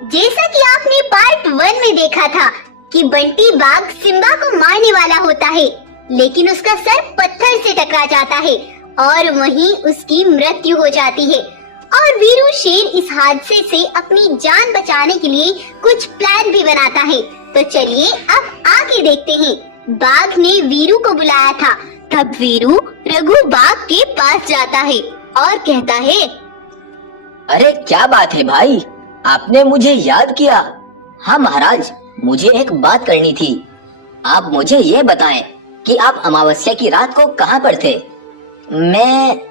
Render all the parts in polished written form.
जैसा कि आपने पार्ट 1 में देखा था कि बंटी बाघ सिम्बा को मारने वाला होता है, लेकिन उसका सर पत्थर से टकरा जाता है और वहीं उसकी मृत्यु हो जाती है। और वीरू शेर इस हादसे से अपनी जान बचाने के लिए कुछ प्लान भी बनाता है। तो चलिए अब आगे देखते हैं। बाघ ने वीरू को बुलाया था। तब वीरू रघु बाघ के पास जाता है और कहता है, अरे क्या बात है भाई, आपने मुझे याद किया। हाँ महाराज, मुझे एक बात करनी थी। आप मुझे ये बताएं कि आप अमावस्या की रात को कहाँ पर थे?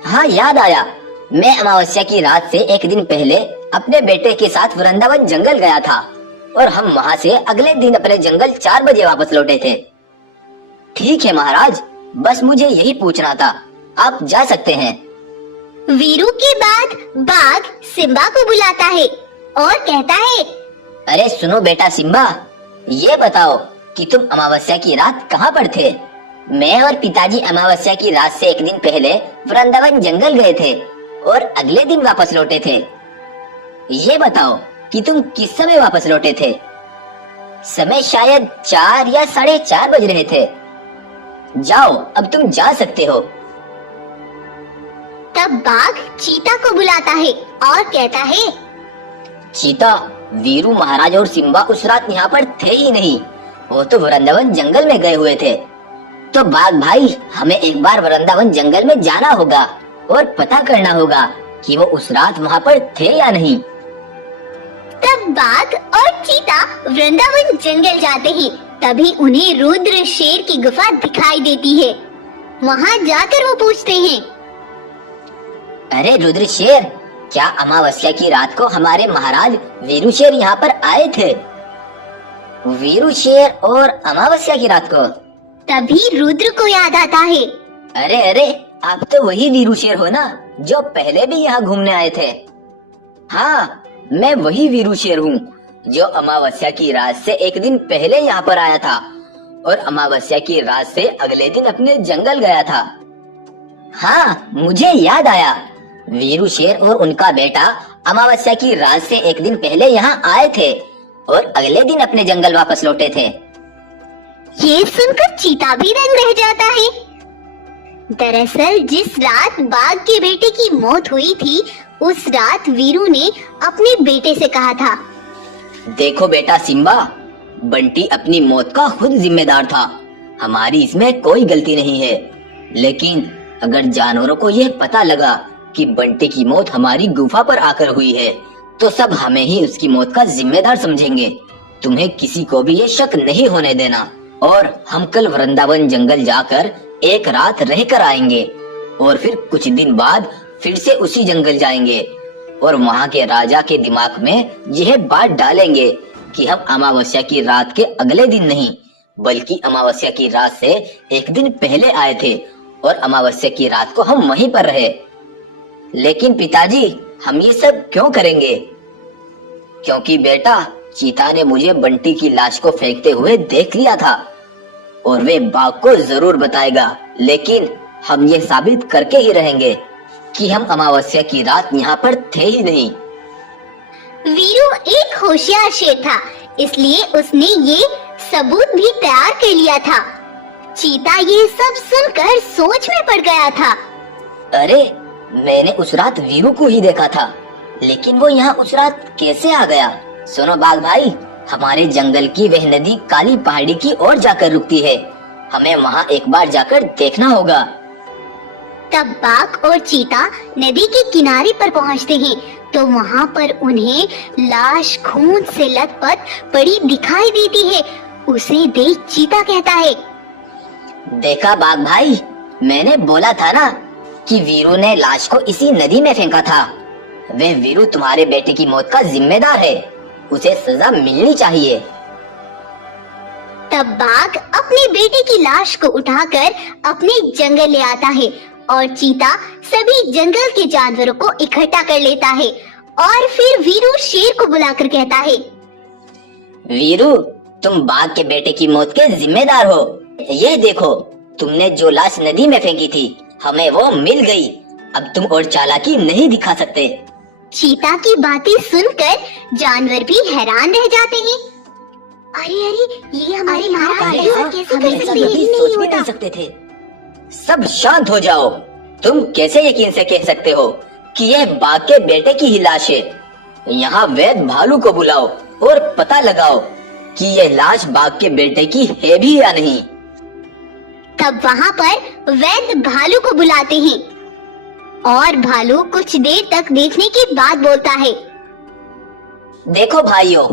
हाँ याद आया, मैं अमावस्या की रात से एक दिन पहले अपने बेटे के साथ वृंदावन जंगल गया था और हम वहाँ से अगले दिन अपने जंगल 4 बजे वापस लौटे थे। ठीक है महाराज, बस मुझे यही पूछना था, आप जा सकते हैं। वीरू के बाद बाघ सिम्बा को बुलाता है और कहता है, अरे सुनो बेटा सिम्बा, ये बताओ कि तुम अमावस्या की रात कहाँ पर थे? मैं और पिताजी अमावस्या की रात से एक दिन पहले वृंदावन जंगल गए थे और अगले दिन वापस लौटे थे। ये बताओ कि तुम किस समय वापस लौटे थे? समय शायद 4 या 4:30 बज रहे थे। जाओ, अब तुम जा सकते हो। तब बाघ चीता को बुलाता है और कहता है, चीता, वीरू महाराज और सिम्बा उस रात यहाँ पर थे ही नहीं, वो तो वृंदावन जंगल में गए हुए थे। तो बाघ भाई, हमें एक बार वृंदावन जंगल में जाना होगा और पता करना होगा कि वो उस रात वहाँ पर थे या नहीं। तब बाघ और चीता वृंदावन जंगल जाते हैं। तभी उन्हें रुद्र शेर की गुफा दिखाई देती है। वहाँ जाकर वो पूछते हैं, अरे रुद्र शेर, क्या अमावस्या की रात को हमारे महाराज वीरू शेर यहाँ पर आए थे? वीरू शेर और अमावस्या की रात को? तभी रुद्र को याद आता है, अरे अरे, आप तो वही वीरू शेर हो ना, जो पहले भी यहाँ घूमने आए थे। हाँ, मैं वही वीरू शेर हूँ जो अमावस्या की रात से एक दिन पहले यहाँ पर आया था और अमावस्या की रात से अगले दिन अपने जंगल गया था। हाँ, मुझे याद आया, वीरू शेर और उनका बेटा अमावस्या की रात से एक दिन पहले यहाँ आए थे और अगले दिन अपने जंगल वापस लौटे थे। ये सुनकर चीता भी दंग रह जाता है। दरअसल जिस रात बाघ के बेटे की मौत हुई थी, उस रात वीरू ने अपने बेटे से कहा था, देखो बेटा सिम्बा, बंटी अपनी मौत का खुद जिम्मेदार था, हमारी इसमें कोई गलती नहीं है। लेकिन अगर जानवरों को यह पता लगा कि बंटी की मौत हमारी गुफा पर आकर हुई है, तो सब हमें ही उसकी मौत का जिम्मेदार समझेंगे। तुम्हें किसी को भी ये शक नहीं होने देना। और हम कल वृंदावन जंगल जाकर एक रात रह कर आएंगे और फिर कुछ दिन बाद फिर से उसी जंगल जाएंगे और वहाँ के राजा के दिमाग में यह बात डालेंगे कि हम अमावस्या की रात के अगले दिन नहीं, बल्कि अमावस्या की रात से एक दिन पहले आए थे और अमावस्या की रात को हम वहीं पर रहे। लेकिन पिताजी, हम ये सब क्यों करेंगे? क्योंकि बेटा, चीता ने मुझे बंटी की लाश को फेंकते हुए देख लिया था और वे बाघ को जरूर बताएगा। लेकिन हम ये साबित करके ही रहेंगे कि हम अमावस्या की रात यहाँ पर थे ही नहीं। वीरू एक होशियार शेर था, इसलिए उसने ये सबूत भी तैयार कर लिया था। चीता ये सब सुनकर सोच में पड़ गया था। अरे, मैंने उस रात वीरू को ही देखा था, लेकिन वो यहाँ उस रात कैसे आ गया? सुनो बाघ भाई, हमारे जंगल की वह नदी काली पहाड़ी की ओर जाकर रुकती है, हमें वहाँ एक बार जाकर देखना होगा। तब बाघ और चीता नदी के किनारे पर पहुँचते हैं, तो वहाँ पर उन्हें लाश खून से लथपथ पड़ी दिखाई देती है। उसे देख चीता कहता है, देखा बाघ भाई, मैंने बोला था ना कि वीरू ने लाश को इसी नदी में फेंका था। वह वीरू तुम्हारे बेटे की मौत का जिम्मेदार है, उसे सजा मिलनी चाहिए। तब बाघ अपने बेटे की लाश को उठाकर अपने जंगल ले आता है और चीता सभी जंगल के जानवरों को इकट्ठा कर लेता है और फिर वीरू शेर को बुलाकर कहता है, वीरू, तुम बाघ के बेटे की मौत के जिम्मेदार हो। ये देखो, तुमने जो लाश नदी में फेंकी थी, हमें वो मिल गई। अब तुम और चालाकी नहीं दिखा सकते। चीता की बातें सुनकर जानवर भी हैरान रह जाते हैं। अरे ये हमारे महाराज कैसे हम कर ऐसा सकते हैं? कभी सोच भी नहीं सकते थे। सब शांत हो जाओ। तुम कैसे यकीन से कह सकते हो कि यह बाघ के बेटे की ही लाश है? यहाँ वैद्य भालू को बुलाओ और पता लगाओ कि यह लाश बाघ के बेटे की है भी या नहीं। तब वहाँ पर वैद्य भालू को बुलाते हैं और भालू कुछ देर तक देखने के बाद बोलता है, देखो भाइयों,